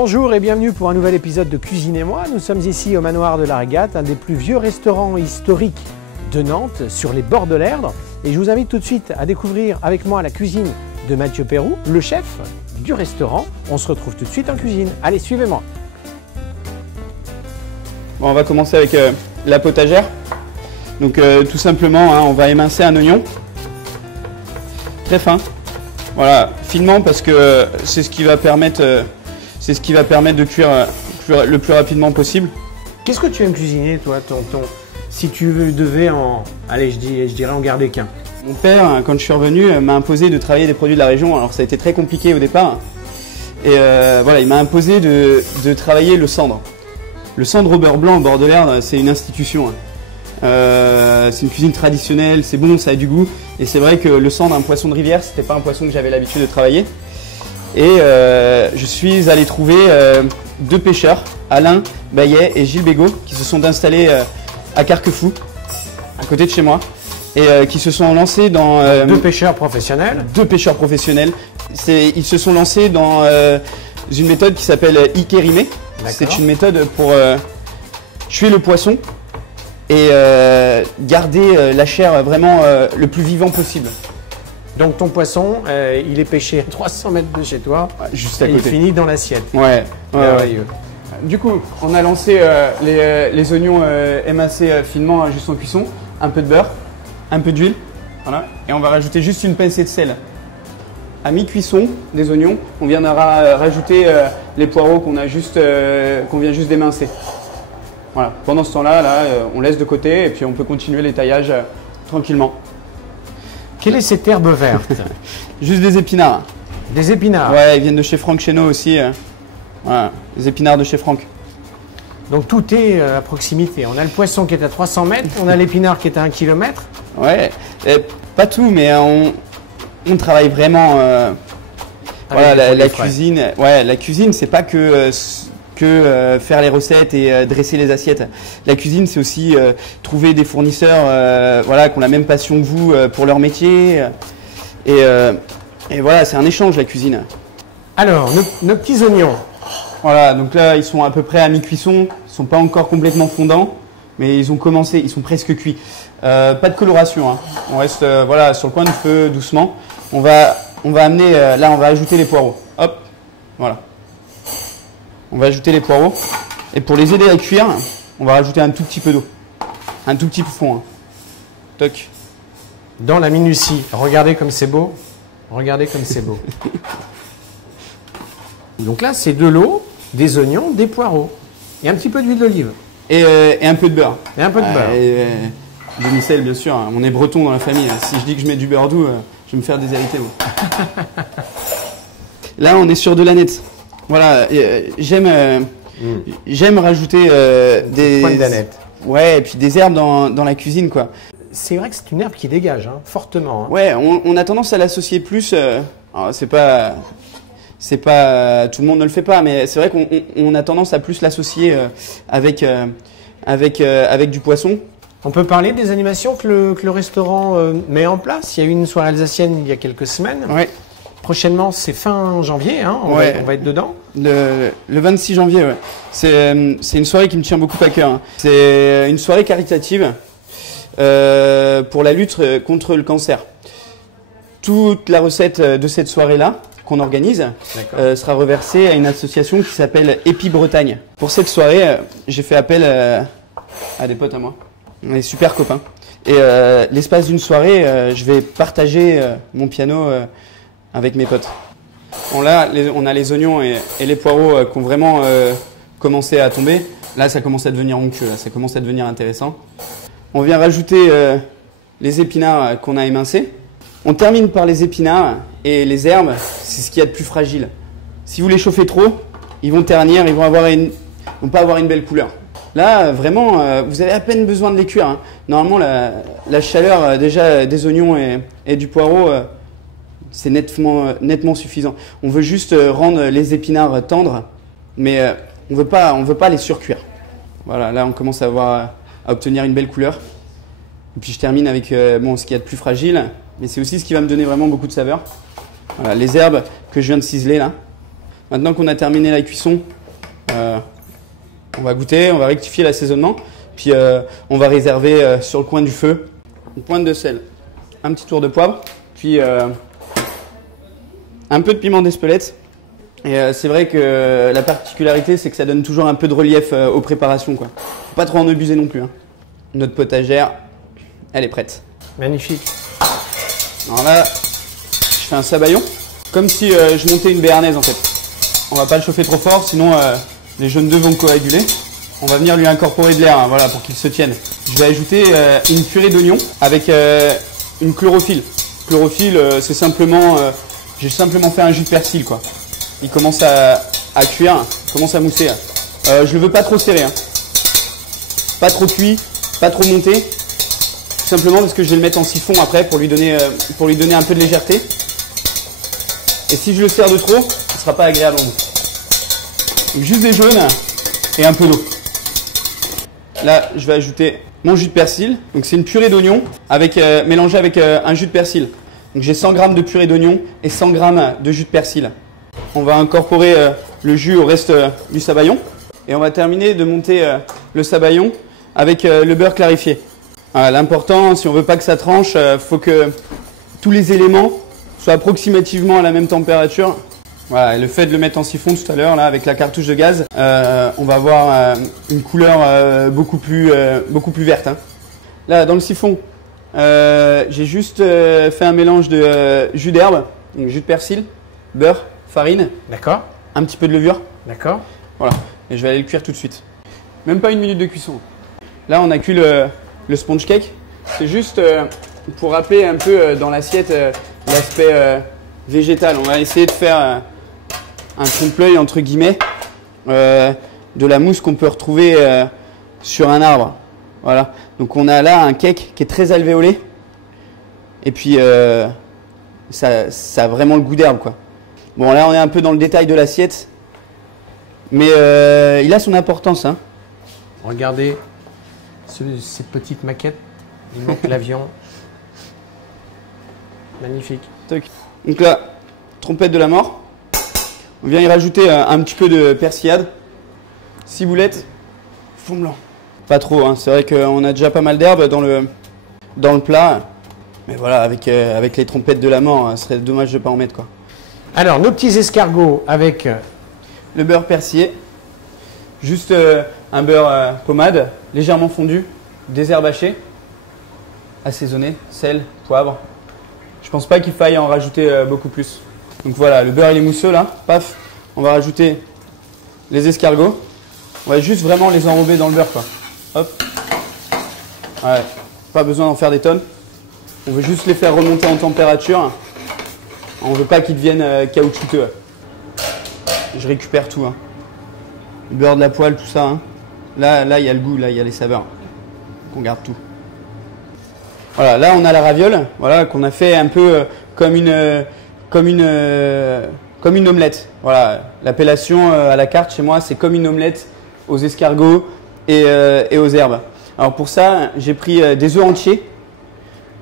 Bonjour et bienvenue pour un nouvel épisode de Cuisine et moi. Nous sommes ici au Manoir de la Régate, un des plus vieux restaurants historiques de Nantes, sur les bords de l'Erdre. Et je vous invite tout de suite à découvrir avec moi la cuisine de Mathieu Pérou, le chef du restaurant. On se retrouve tout de suite en cuisine. Allez, suivez-moi. Bon, on va commencer avec la potagère. Donc tout simplement, on va émincer un oignon très fin. Voilà, finement parce que c'est ce qui va permettre de cuire le plus rapidement possible. Qu'est-ce que tu aimes cuisiner, toi, si tu devais allez, je dirais en garder qu'un. Mon père, quand je suis revenu, m'a imposé de travailler des produits de la région. Alors ça a été très compliqué au départ. Et voilà, il m'a imposé de travailler le cendre. Le cendre au beurre blanc au bord de l'Erdre, c'est une institution. C'est une cuisine traditionnelle, c'est bon, ça a du goût. Et c'est vrai que le cendre, un poisson de rivière, c'était pas un poisson que j'avais l'habitude de travailler. Et je suis allé trouver deux pêcheurs, Alain Bayet et Gilles Bégaud, qui se sont installés à Carquefou, à côté de chez moi, et qui se sont lancés dans... deux pêcheurs professionnels. Deux pêcheurs professionnels. Ils se sont lancés dans une méthode qui s'appelle Ikerimé. C'est une méthode pour tuer le poisson et garder la chair vraiment le plus vivant possible. Donc ton poisson, il est pêché à 300 mètres de chez toi, juste à et côté. il finit dans l'assiette. Ouais, merveilleux. Du coup, on a lancé les oignons émincés finement juste en cuisson, un peu de beurre, un peu d'huile, voilà, et on va rajouter juste une pincée de sel. À mi-cuisson des oignons, on viendra rajouter les poireaux qu'on vient juste d'émincer. Voilà. Pendant ce temps-là, on laisse de côté et puis on peut continuer les taillages tranquillement. Quelle est cette herbe verte? Juste des épinards. Des épinards? Ouais, ils viennent de chez Franck Chéneau aussi. Voilà, les épinards de chez Franck. Donc tout est à proximité. On a le poisson qui est à 300 mètres, on a l'épinard qui est à 1 km. Ouais, pas tout, mais on travaille vraiment. Voilà, la cuisine. Ouais, la cuisine, c'est pas que faire les recettes et dresser les assiettes. La cuisine, c'est aussi trouver des fournisseurs voilà, qui ont la même passion que vous pour leur métier. Et voilà, c'est un échange, la cuisine. Alors, nos petits oignons. Voilà, donc là, ils sont à peu près à mi-cuisson. Ils sont pas encore complètement fondants, mais ils ont commencé, ils sont presque cuits. Pas de coloration, hein. On reste voilà, sur le coin du feu, doucement. On va amener, là, on va ajouter les poireaux. Hop, voilà. On va ajouter les poireaux. Et pour les aider à cuire, on va rajouter un tout petit peu d'eau. Un tout petit peu fond. Hein. Toc. Dans la minutie. Regardez comme c'est beau. Regardez comme c'est beau. Donc là, c'est de l'eau, des oignons, des poireaux. Et un petit peu d'huile d'olive. Et un peu de beurre. Et un peu de beurre. Demi-sel, bien sûr. On est breton dans la famille. Si je dis que je mets du beurre doux, je vais me faire déshériter. Là, on est sur de l'aneth. Voilà, j'aime rajouter des points d'aneth. Ouais, et puis des herbes dans la cuisine, quoi. C'est vrai que c'est une herbe qui dégage, hein, fortement. Hein. Ouais, on a tendance à l'associer plus. C'est pas tout le monde ne le fait pas, mais c'est vrai qu'on a tendance à plus l'associer avec du poisson. On peut parler des animations que le restaurant met en place. Il y a eu une soirée alsacienne il y a quelques semaines. Ouais. Prochainement, c'est fin janvier, hein, on va être dedans. Le 26 janvier, ouais. C'est une soirée qui me tient beaucoup à cœur. Hein. C'est une soirée caritative pour la lutte contre le cancer. Toute la recette de cette soirée-là, qu'on organise, sera reversée à une association qui s'appelle Épi Bretagne. Pour cette soirée, j'ai fait appel à des potes à moi, des super copains. Et l'espace d'une soirée, je vais partager mon piano avec mes potes. Bon, là, on a les oignons et les poireaux qui ont vraiment commencé à tomber. Là, ça commence à devenir onctueux, là, ça commence à devenir intéressant. On vient rajouter les épinards qu'on a émincés. On termine par les épinards et les herbes, c'est ce qu'il y a de plus fragile. Si vous les chauffez trop, ils vont ternir, ils vont pas avoir une belle couleur. Là, vraiment, vous avez à peine besoin de les cuire. Hein. Normalement, la chaleur déjà des oignons et du poireau, c'est nettement suffisant. On veut juste rendre les épinards tendres, mais on veut pas les surcuire. Voilà, là on commence à obtenir une belle couleur. Et puis je termine avec ce qu'il y a de plus fragile, mais c'est aussi ce qui va me donner vraiment beaucoup de saveur. Voilà, les herbes que je viens de ciseler là, Maintenant qu'on a terminé la cuisson, on va goûter, on va rectifier l'assaisonnement. Puis on va réserver sur le coin du feu une pointe de sel, un petit tour de poivre, puis un peu de piment d'Espelette. Et c'est vrai que la particularité, c'est que ça donne toujours un peu de relief aux préparations, quoi. Faut pas trop en abuser non plus, hein. Notre potagère, elle est prête. Magnifique. Alors là, je fais un sabayon, comme si je montais une béarnaise en fait. On va pas le chauffer trop fort, sinon les jaunes d'œufs vont coaguler. On va venir lui incorporer de l'air, hein, voilà, pour qu'il se tienne. Je vais ajouter une purée d'oignons avec une chlorophylle. Chlorophylle, c'est simplement, j'ai simplement fait un jus de persil, quoi. Il commence à cuire, commence à mousser. Je le veux pas trop serré, hein. Pas trop cuit, pas trop monté. Tout simplement parce que je vais le mettre en siphon après pour lui donner un peu de légèreté. Et si je le serre de trop, ce sera pas agréable en goût. Donc juste des jaunes et un peu d'eau. Là, je vais ajouter mon jus de persil. Donc c'est une purée d'oignon mélangée avec un jus de persil. Donc j'ai 100 g de purée d'oignon et 100 g de jus de persil. On va incorporer le jus au reste du sabayon. Et on va terminer de monter le sabayon avec le beurre clarifié. L'important, si on veut pas que ça tranche, faut que tous les éléments soient approximativement à la même température. Voilà, et le fait de le mettre en siphon tout à l'heure, là, avec la cartouche de gaz, on va avoir une couleur beaucoup plus verte, hein. Là, dans le siphon, j'ai juste fait un mélange de jus d'herbe, donc jus de persil, beurre, farine. D'accord. Un petit peu de levure. D'accord. Voilà. Et je vais aller le cuire tout de suite. Même pas une minute de cuisson. Là, on a cuit le sponge cake. C'est juste pour rappeler un peu dans l'assiette l'aspect végétal. On va essayer de faire un trompe-l'œil entre guillemets de la mousse qu'on peut retrouver sur un arbre. Voilà. Donc on a là un cake qui est très alvéolé. Et puis ça a vraiment le goût d'herbe, quoi. Bon, là on est un peu dans le détail de l'assiette. Mais il a son importance, hein. Regardez cette petite maquette. Il manque l'avion. Magnifique. Donc là, trompette de la mort. On vient y rajouter un petit peu de persillade. Ciboulette. Fond blanc. Pas trop, hein. C'est vrai qu'on a déjà pas mal d'herbes dans le plat. Mais voilà, avec les trompettes de la mort, ce serait dommage de ne pas en mettre, quoi. Alors, nos petits escargots avec le beurre persillé. Juste un beurre pommade, légèrement fondu, des herbes hachées, assaisonné, sel, poivre. Je pense pas qu'il faille en rajouter beaucoup plus. Donc voilà, le beurre il est mousseux là, paf. On va rajouter les escargots. On va juste vraiment les enrober dans le beurre, quoi. Hop. Ouais, pas besoin d'en faire des tonnes. On veut juste les faire remonter en température. On veut pas qu'ils deviennent caoutchouteux. Je récupère tout, hein. Le beurre de la poêle, tout ça, hein. Là, il y a le goût, là, il y a les saveurs. Donc on garde tout. Voilà, là, on a la raviole, voilà, qu'on a fait un peu comme une omelette. Voilà, l'appellation à la carte chez moi, c'est comme une omelette aux escargots et aux herbes. Alors pour ça, j'ai pris des œufs entiers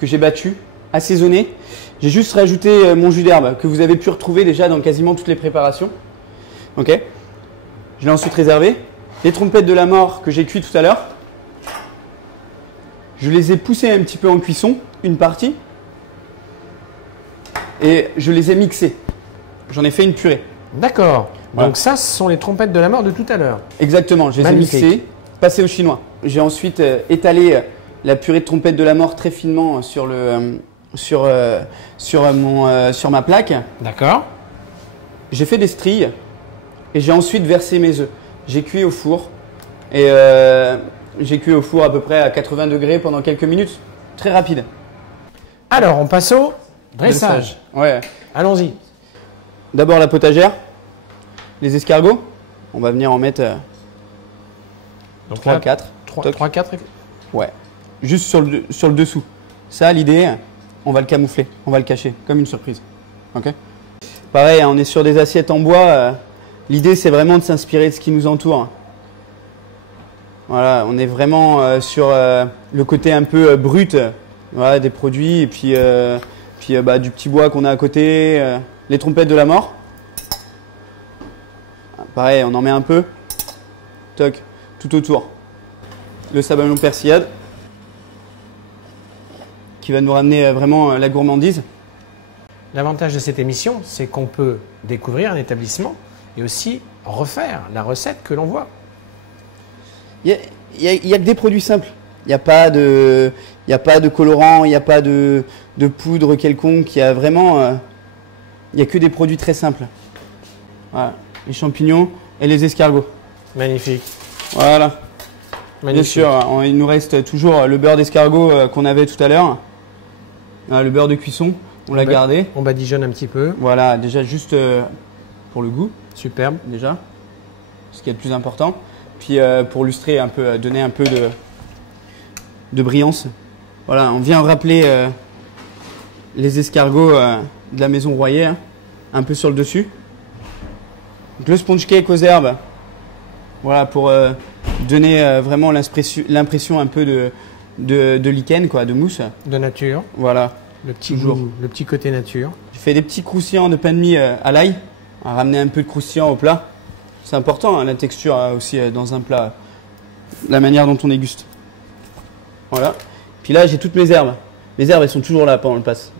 que j'ai battus, assaisonnés. J'ai juste rajouté mon jus d'herbe que vous avez pu retrouver déjà dans quasiment toutes les préparations. Ok. Je l'ai ensuite réservé. Les trompettes de la mort que j'ai cuites tout à l'heure, je les ai poussées un petit peu en cuisson, une partie, et je les ai mixées. J'en ai fait une purée. D'accord. Voilà. Donc ça, ce sont les trompettes de la mort de tout à l'heure. Exactement, je les ai mixées, passées au chinois. J'ai ensuite étalé la purée de trompettes de la mort très finement sur ma plaque. D'accord. J'ai fait des strilles et j'ai ensuite versé mes œufs. J'ai cuit au four et j'ai cuit au four à peu près à 80 degrés pendant quelques minutes. Très rapide. Alors, on passe au dressage. Ouais. Allons-y. D'abord la potagère, les escargots. On va venir en mettre 3-4. 3-4. Ouais. Juste sur le dessous. Ça, l'idée, on va le camoufler, on va le cacher, comme une surprise. Ok. Pareil, on est sur des assiettes en bois. L'idée, c'est vraiment de s'inspirer de ce qui nous entoure. Voilà, on est vraiment sur le côté un peu brut, voilà, des produits et puis du petit bois qu'on a à côté, les trompettes de la mort. Pareil, on en met un peu. Toc, tout autour. Le sabayon persillade qui va nous ramener vraiment la gourmandise. L'avantage de cette émission, c'est qu'on peut découvrir un établissement et aussi refaire la recette que l'on voit. Il y a que des produits simples. Il n'y a pas de colorant, il n'y a pas de poudre quelconque. Il y a vraiment, il n'y a que des produits très simples. Voilà, les champignons et les escargots. Magnifique. Voilà. Magnifique. Bien sûr, il nous reste toujours le beurre d'escargot qu'on avait tout à l'heure. Le beurre de cuisson, on l'a gardé. On badigeonne un petit peu. Voilà, déjà juste pour le goût. Superbe. Déjà, ce qui est le plus important. Puis pour lustrer un peu, donner un peu de brillance. Voilà, on vient rappeler les escargots de la maison Royer, hein, un peu sur le dessus. Donc, le sponge cake aux herbes, voilà, pour donner vraiment l'impression un peu de lichen, quoi, de mousse. De nature. Voilà. Le petit côté nature. J'ai fait des petits croustillants de pain de mie à l'ail, à ramener un peu de croustillant au plat. C'est important, hein, la texture aussi dans un plat, la manière dont on déguste. Voilà. Puis là, j'ai toutes mes herbes. Mes herbes, elles sont toujours là pendant le pass.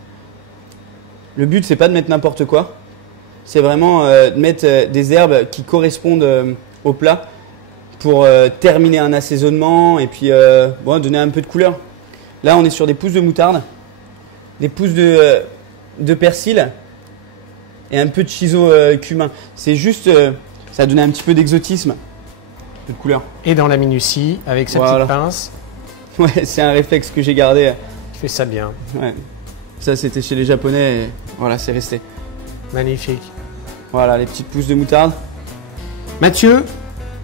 Le but, c'est pas de mettre n'importe quoi. C'est vraiment de mettre des herbes qui correspondent au plat pour terminer un assaisonnement et puis bon, donner un peu de couleur. Là, on est sur des pousses de moutarde, des pousses de persil et un peu de chiso cumin. C'est juste, ça a donné un petit peu d'exotisme, de couleur. Et dans la minutie, avec sa petite pince. Ouais, c'est un réflexe que j'ai gardé. Tu fais ça bien. Ouais. Ça, c'était chez les Japonais et voilà, c'est resté. Magnifique. Voilà, les petites pousses de moutarde. Mathieu,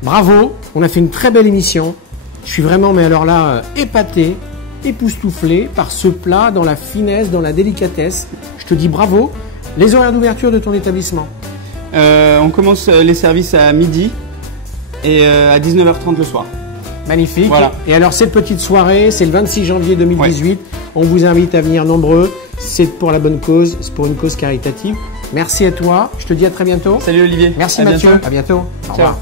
bravo. On a fait une très belle émission. Je suis vraiment, mais alors là, épaté, époustouflé par ce plat, dans la finesse, dans la délicatesse. Je te dis bravo. Les horaires d'ouverture de ton établissement? On commence les services à midi et à 19h30 le soir. Magnifique. Voilà. Et alors cette petite soirée, c'est le 26 janvier 2018. Ouais. On vous invite à venir nombreux. C'est pour la bonne cause, c'est pour une cause caritative. Merci à toi. Je te dis à très bientôt. Salut Olivier. Merci à Mathieu. Bientôt. À bientôt. Au revoir.